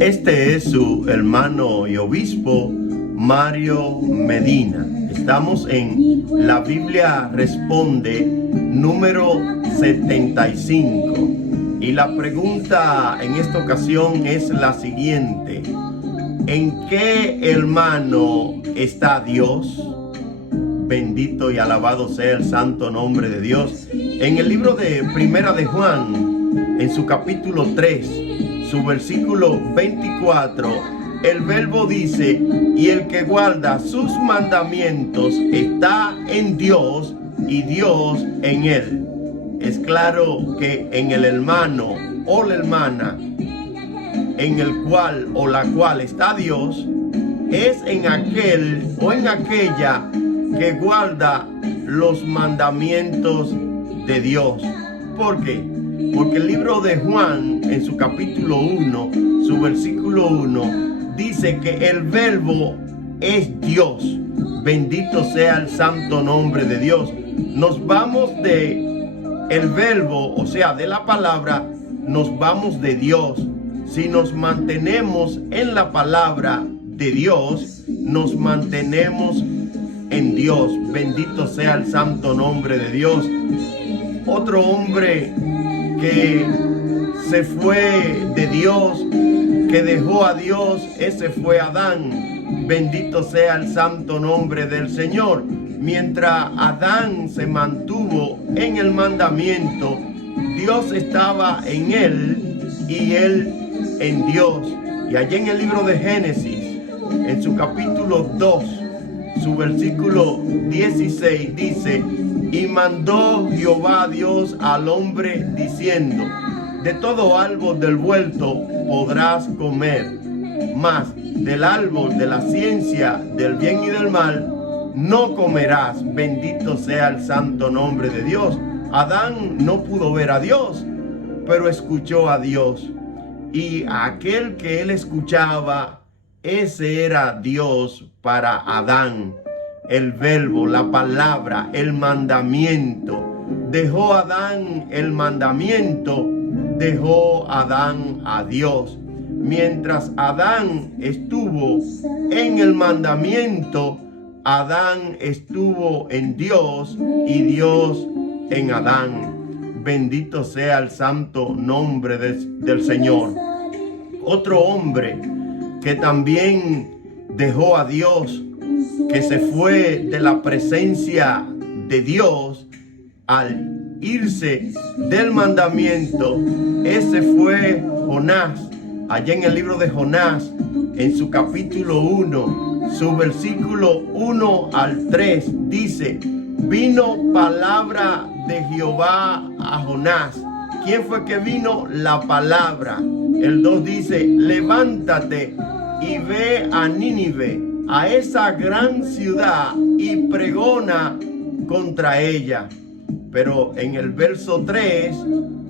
Este es su hermano y obispo Mario Medina. Estamos en la Biblia Responde número 75. Y la pregunta en esta ocasión es la siguiente: ¿en qué hermano está Dios? Bendito y alabado sea el santo nombre de Dios. En el libro de Primera de Juan, en su capítulo 3, su versículo 24, el verbo dice: y el que guarda sus mandamientos está en Dios y Dios en él. Es claro que en el hermano o la hermana en el cual o la cual está Dios es en aquel o en aquella que guarda los mandamientos de Dios. ¿Por qué? Porque el libro de Juan, en su capítulo 1, su versículo 1, dice que el verbo es Dios. Bendito sea el santo nombre de Dios. Nos vamos de el verbo, o sea, de la palabra, nos vamos de Dios. Si nos mantenemos en la palabra de Dios, nos mantenemos en Dios. Bendito sea el santo nombre de Dios. Otro hombre que se fue de Dios, que dejó a Dios, ese fue Adán. Bendito sea el santo nombre del Señor. Mientras Adán se mantuvo en el mandamiento, Dios estaba en él y él en Dios. Y allí en el libro de Génesis, en su capítulo 2, su versículo 16 dice: y mandó Jehová Dios al hombre diciendo: de todo árbol del huerto podrás comer, mas del árbol de la ciencia del bien y del mal no comerás. Bendito sea el santo nombre de Dios. Adán no pudo ver a Dios, pero escuchó a Dios. Y aquel que él escuchaba, ese era Dios para Adán. El verbo, la palabra, el mandamiento. Dejó Adán el mandamiento, dejó Adán a Dios. Mientras Adán estuvo en el mandamiento, Adán estuvo en Dios y Dios en Adán. Bendito sea el santo nombre del Señor. Otro hombre que también dejó a Dios, que se fue de la presencia de Dios al irse del mandamiento, ese fue Jonás. Allá en el libro de Jonás, en su capítulo 1, su versículo 1 al 3, dice: vino palabra de Jehová a Jonás. ¿Quién fue que vino? La palabra. El 2 dice: levántate y ve a Nínive, a esa gran ciudad, y pregona contra ella. Pero en el verso 3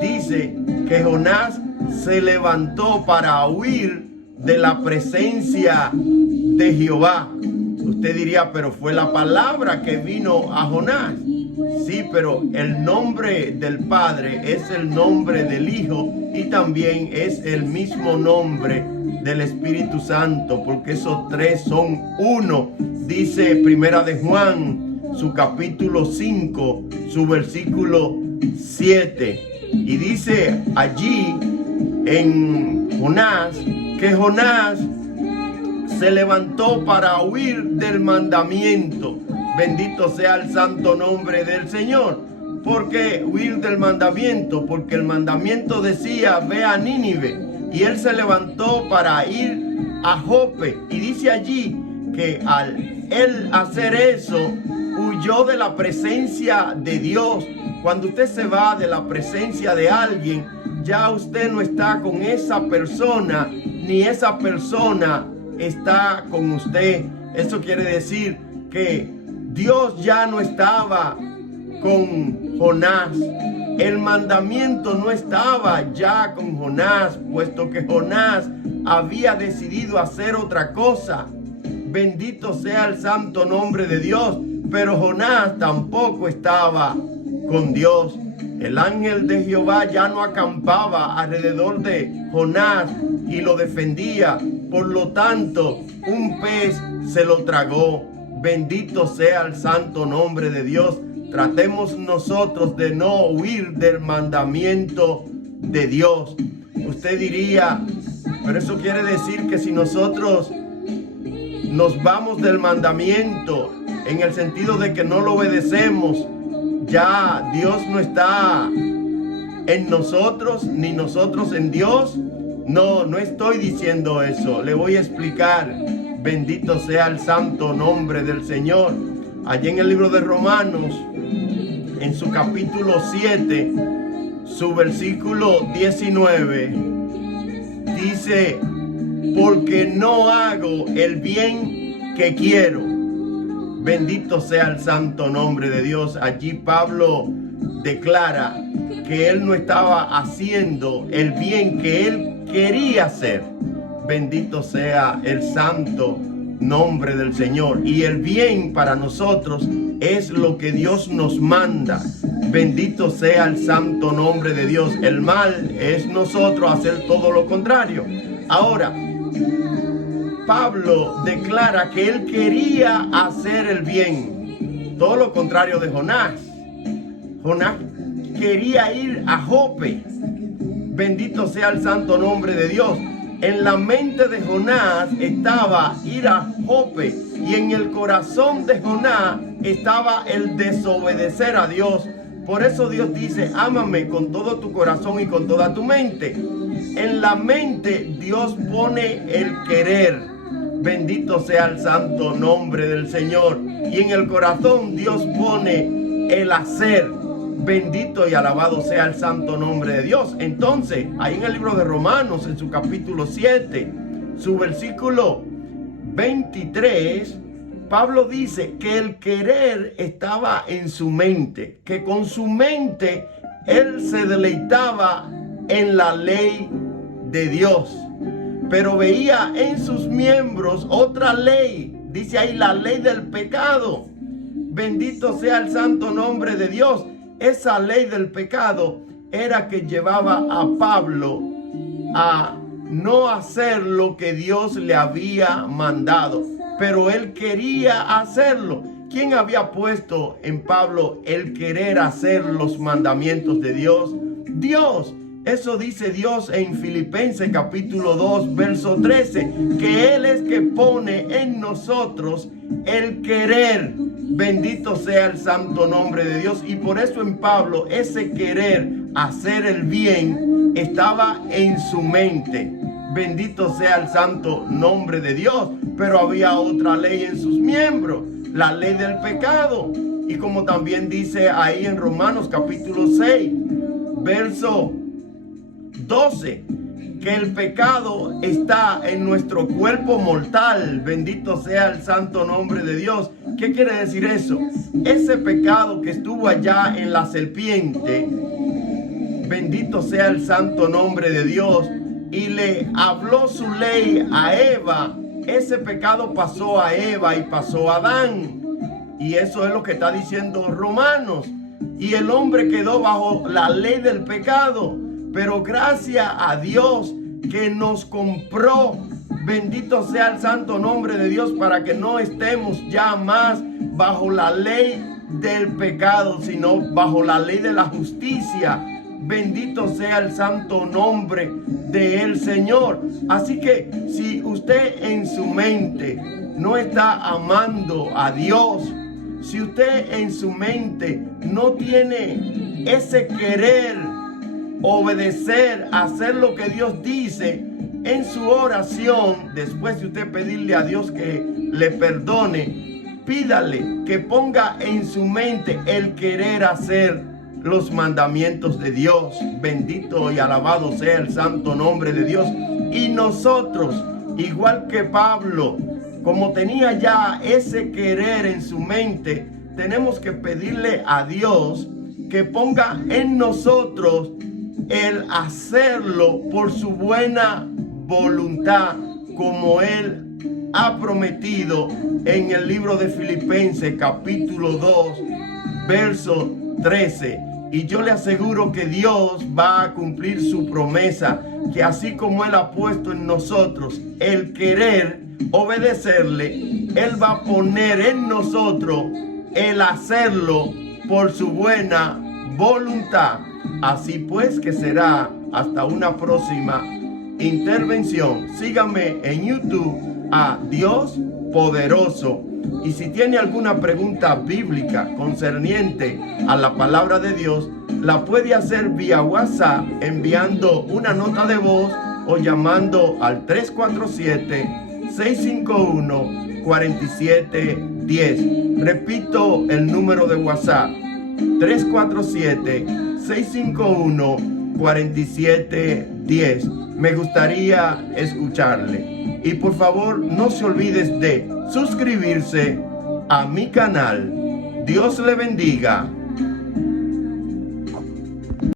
dice que Jonás se levantó para huir de la presencia de Jehová. Usted diría: pero fue la palabra que vino a Jonás. Sí, pero el nombre del Padre es el nombre del Hijo y también es el mismo nombre del Espíritu Santo, porque esos tres son uno. Dice Primera de Juan, su capítulo 5, su versículo 7. Y dice allí en Jonás que Jonás se levantó para huir del mandamiento. Bendito sea el santo nombre del Señor. ¿Por qué huir del mandamiento? Porque el mandamiento decía: ve a Nínive. Y él se levantó para ir a Jope. Y dice allí que al él hacer eso, huyó de la presencia de Dios. Cuando usted se va de la presencia de alguien, ya usted no está con esa persona, ni esa persona está con usted. Eso quiere decir que Dios ya no estaba con Jonás. El mandamiento no estaba ya con Jonás, puesto que Jonás había decidido hacer otra cosa. Bendito sea el santo nombre de Dios. Pero Jonás tampoco estaba con Dios. El ángel de Jehová ya no acampaba alrededor de Jonás y lo defendía. Por lo tanto, un pez se lo tragó. Bendito sea el santo nombre de Dios. Tratemos nosotros de no huir del mandamiento de Dios. Usted diría, pero eso quiere decir que si nosotros nos vamos del mandamiento en el sentido de que no lo obedecemos, ya Dios no está en nosotros, ni nosotros en Dios. No, no estoy diciendo eso. Le voy a explicar. Bendito sea el santo nombre del Señor. Allí en el libro de Romanos, en su capítulo 7, su versículo 19, dice, porque no hago el bien que quiero. Bendito sea el santo nombre de Dios. Allí Pablo declara que él no estaba haciendo el bien que él quería hacer. Bendito sea el santo nombre del Señor. Y el bien para nosotros es lo que Dios nos manda. Bendito sea el santo nombre de Dios. El mal es nosotros hacer todo lo contrario. Ahora, Pablo declara que él quería hacer el bien. Todo lo contrario de Jonás. Jonás quería ir a Jope. Bendito sea el santo nombre de Dios. En la mente de Jonás estaba ir a Jope, y en el corazón de Jonás estaba el desobedecer a Dios. Por eso Dios dice, ámame con todo tu corazón y con toda tu mente. En la mente Dios pone el querer. Bendito sea el santo nombre del Señor. Y en el corazón Dios pone el hacer. Bendito y alabado sea el santo nombre de Dios. Entonces, ahí en el libro de Romanos, en su capítulo 7, su versículo 23, Pablo dice que el querer estaba en su mente, que con su mente él se deleitaba en la ley de Dios, pero veía en sus miembros otra ley. Dice ahí la ley del pecado. Bendito sea el santo nombre de Dios. Esa ley del pecado era que llevaba a Pablo a no hacer lo que Dios le había mandado, pero él quería hacerlo. ¿Quién había puesto en Pablo el querer hacer los mandamientos de Dios? Dios. Eso dice Dios en Filipenses capítulo 2, verso 13, que Él es que pone en nosotros el querer. Bendito sea el santo nombre de Dios. Y por eso en Pablo ese querer hacer el bien estaba en su mente. Bendito sea el santo nombre de Dios. Pero había otra ley en sus miembros, la ley del pecado. Y como también dice ahí en Romanos capítulo 6, verso 12, que el pecado está en nuestro cuerpo mortal. Bendito sea el santo nombre de Dios. ¿Qué quiere decir eso? Ese pecado que estuvo allá en la serpiente, bendito sea el santo nombre de Dios, y le habló su ley a Eva. Ese pecado pasó a Eva y pasó a Adán. Y eso es lo que está diciendo Romanos. Y el hombre quedó bajo la ley del pecado. Pero gracias a Dios que nos compró. Bendito sea el santo nombre de Dios, para que no estemos ya más bajo la ley del pecado, sino bajo la ley de la justicia. Bendito sea el santo nombre del Señor. Así que si usted en su mente no está amando a Dios, si usted en su mente no tiene ese querer, obedecer, hacer lo que Dios dice, en su oración, después de usted pedirle a Dios que le perdone, pídale que ponga en su mente el querer hacer los mandamientos de Dios. Bendito y alabado sea el santo nombre de Dios. Y nosotros, igual que Pablo, como tenía ya ese querer en su mente, tenemos que pedirle a Dios que ponga en nosotros el hacerlo por su buena voluntad, como Él ha prometido en el libro de Filipenses capítulo 2, verso 13. Y yo le aseguro que Dios va a cumplir su promesa, que así como Él ha puesto en nosotros el querer obedecerle, Él va a poner en nosotros el hacerlo por su buena voluntad. Así pues que será hasta una próxima intervención. Síganme en YouTube a Dios Poderoso. Y si tiene alguna pregunta bíblica concerniente a la palabra de Dios, la puede hacer vía WhatsApp enviando una nota de voz o llamando al 347-651-4710. Repito el número de WhatsApp: 347-651-4710. Me gustaría escucharle. Y por favor, no se olvides de suscribirse a mi canal. Dios le bendiga.